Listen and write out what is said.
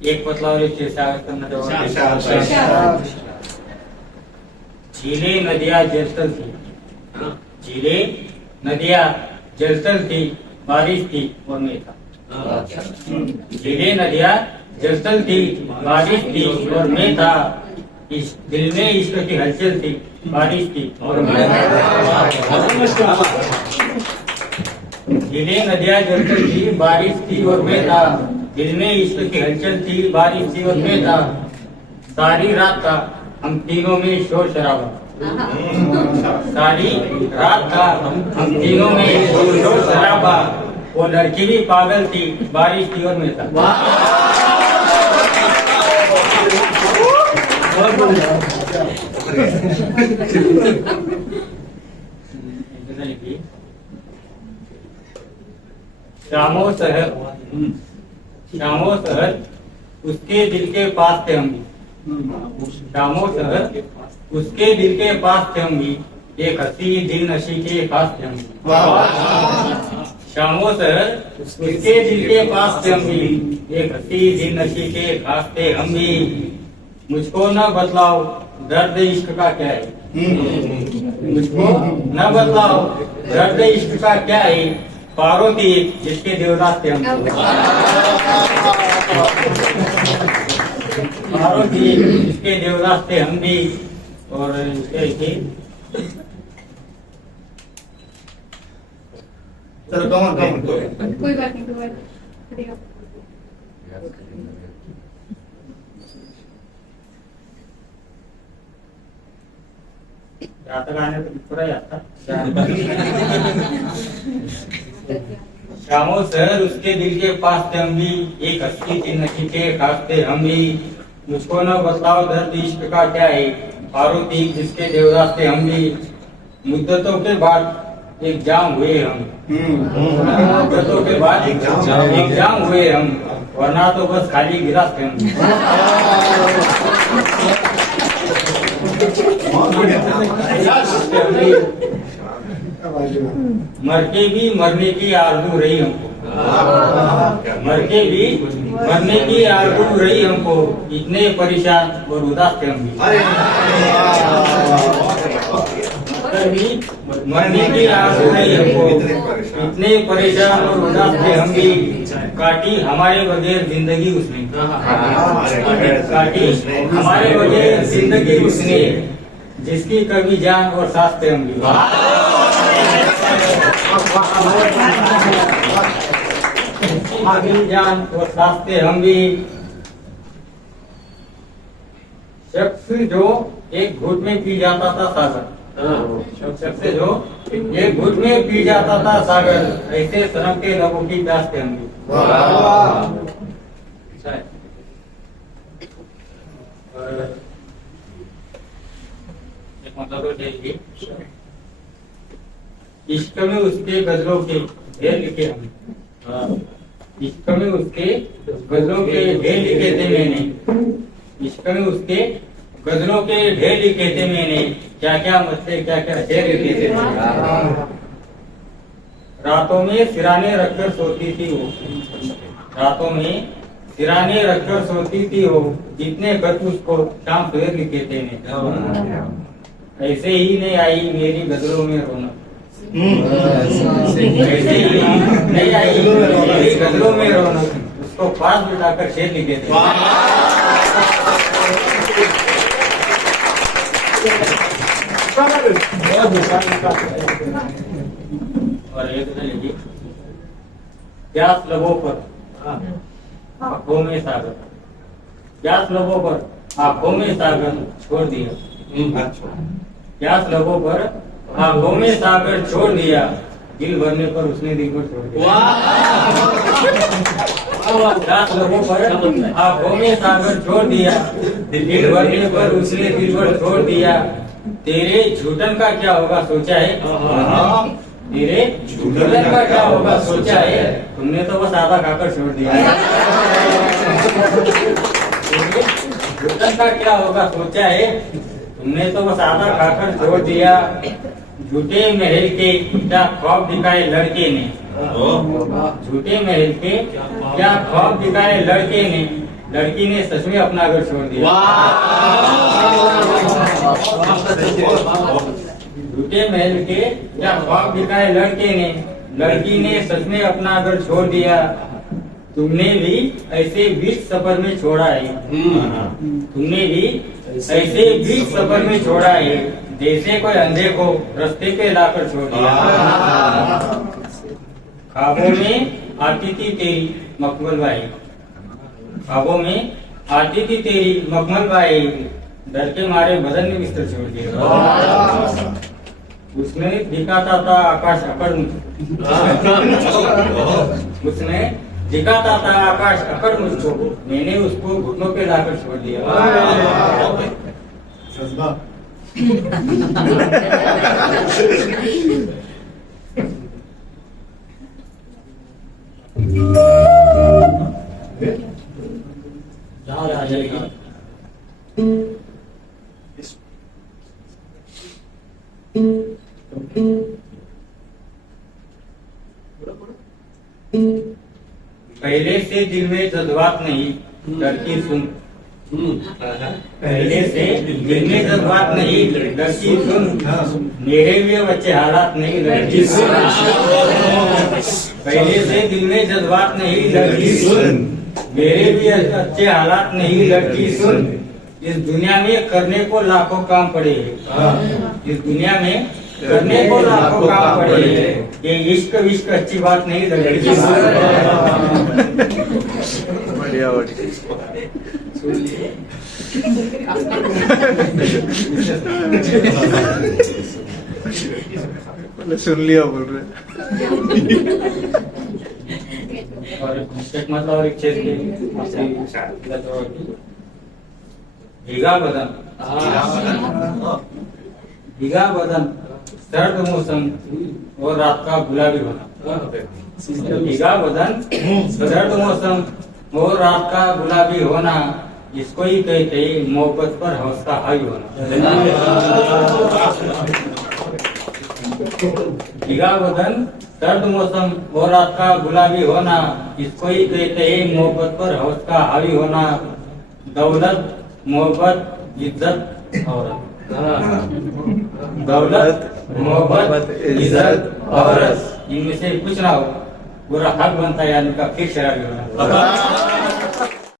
एक पतला और एक शेषावत करना जवाब। झीलें नदियां जलतल थी, झीलें नदियां जलतल थी, बारिश थी और मैं था। झीलें नदियां जलतल थी, बारिश थी और मैं था। इस दिल में इश्क की हलचल थी, बारिश थी और मैं था। झीलें नदियां जलतल थी, बारिश थी और मैं था। दिल में इश्क की हलचल थी, बारिश थी और मैं था। सारी रात था हम तीनों में शोर शराबा, सारी रात था हम तीनों में शोर शराबा। वो लड़की भी पागल थी, बारिश थी और मैं था। शामो शहर, शामो शहर उसके दिल के पास थे हम भी। शामो शहर उसके दिल के पास थे हम भी, एक हंसी दिल नशी के पास थे हम भी। शामो शहर उसके दिल के पास थे हम भी, एक हंसी दिल नशी के पास थे हम भी। मुझको न बतलाओ दर्द इश्क का क्या है, मुझको न बतलाओ दर्द इश्क का क्या है। पारो थी जिसके देवदास थे हम, पारो थी जिसके देवदास थे हम भी। और चलो कमन कमन कोई बात नहीं, कोई बात नहीं। तक आने तो पूरा आता। शामो शहर उसके दिल के पास थे हम भी, एक हस्ती थी नशी के खास थे हम भी। मुझको न बतलाओ दर्द इश्क का क्या है, पारो थी जिसके देवदास थे हम भी। मुद्दतों के बाद एग्जाम हुए हम, मुद्दतों के बाद एग्जाम हुए हम, वरना तो बस खाली गिलास थे हम। मर के भी मरने की आरज़ू रही हमको, मर के भी मरने की आरज़ू रही हमको। इतने परेशान और उदास थे हम भी, मरने की आरज़ू रही हमको। इतने परेशान और उदास थे हम भी। काटी हमारे बगैर जिंदगी उसने, काटी हमारे बगैर जिंदगी उसने, जिसकी कभी जान और सांस थे हम भी। जान और सांस थे हम भी। शख्स जो एक घुट में पी जाता था सागर, शख्स जो एक घुट में पी जाता था सागर, ऐसे सनम के लबों की प्यास थे हम भी। मतलब इश्क में उसके गजलों के ढेर लिखे हम, इश्क में उसके गजलों के ढेर लिखे थे मैंने। इश्क में उसके गजलों के ढेर लिखे थे मैंने, क्या क्या मसले क्या क्या ढेर लिखे थे। रातों में सिराने रखकर सोती थी वो, रातों में सिराने रखकर सोती थी वो, जितने खत उसको शाम सवेर लिखे थे मैंने। ऐसे ही नहीं आई मेरी गजलों में रौनक, ऐसे ही नहीं आई मेरी गजलों में रौनक, उसको पास बिठाकर शेर लिखे थे। और एक लिखिए, प्यास लबों पर आंखों में सागर, प्यास लबों पर आंखों में सागर छोड़ दिया। प्यास लबों पर आंखों में सागर छोड़ दिया, दिल भरने पर उसने दिल को छोड़ दिया। प्यास लबों पर आंखों में सागर छोड़ दिया, दिल भरने पर उसने दिल को छोड़ दिया। तेरे झूठन का क्या होगा सोचा है, तेरे झूठन का क्या होगा सोचा है, तुमने तो बस आधा खाकर छोड़ दिया। तेरे झूठन का क्या होगा सोचा है, तुमने तो बस आधा खाकर छोड़ दिया। झूठे महल के क्या ख्वाब दिखाए लड़के ने, झूठे महल के क्या ख्वाब दिखाए लड़के ने, लड़की ने सच में अपना घर छोड़ दिया। झूठे महल के क्या ख्वाब दिखाए लड़के ने, लड़की ने सच में अपना घर छोड़ दिया। तुमने भी ऐसे बीच सफर में छोड़ा है, तुमने भी ऐसे बीच सफर में छोड़ा है, जैसे कोई अंधे को रास्ते पे लाकर छोड़ दिया। ख्वाबों में आती थी तेरी मखमल बाई, ख्वाबों में आती थी तेरी मखमल बाई, डर के मारे बदन ने बिस्तर छोड़ दिया। उसने दिखाता था आकाश अकड़ उसने दिखाता था आकाश अकड़ मुझको, मैंने उसको घुटनों पे लाकर छोड़ दिया। जज्बा याद आ जाएगा। पहले से दिल में जज्बात नहीं, लड़की सुन। पहले से दिल में जज्बात नहीं, लड़की सुन। मेरे लिए अच्छे हालात नहीं, लड़की सुन। पहले से दिल में जज्बात नहीं, लड़की सुन। मेरे लिए अच्छे हालात नहीं, लड़की सुन। इस दुनिया में करने को लाखों काम पड़े हैं, इस दुनिया में करने को लाखों काम पड़े हैं, ये इश्क विश्क अच्छी बात नहीं, लड़की सुन। बढ़िया बढ़िया सुन लिया बोल रहे। और एक मतलब और एक चीज भीगा बदन, भीगा बदन, सर्द मौसम और रात का गुलाबी होना। भीगा बदन, सर्द मौसम और रात का गुलाबी होना, इसको ही कहते हैं मोहब्बत पर हौस का हावी होना। भीगा बदन, सर्द मौसम और रात का गुलाबी होना, इसको ही कहते हैं मोहब्बत पर हौस का हावी होना। दौलत, मोहब्बत, इज्जत और दौलत, मोहब्बत, इज्जत और इनमें से कुछ ना हो, पूरा हक बनता है आदमी का, फिर शराबी होना।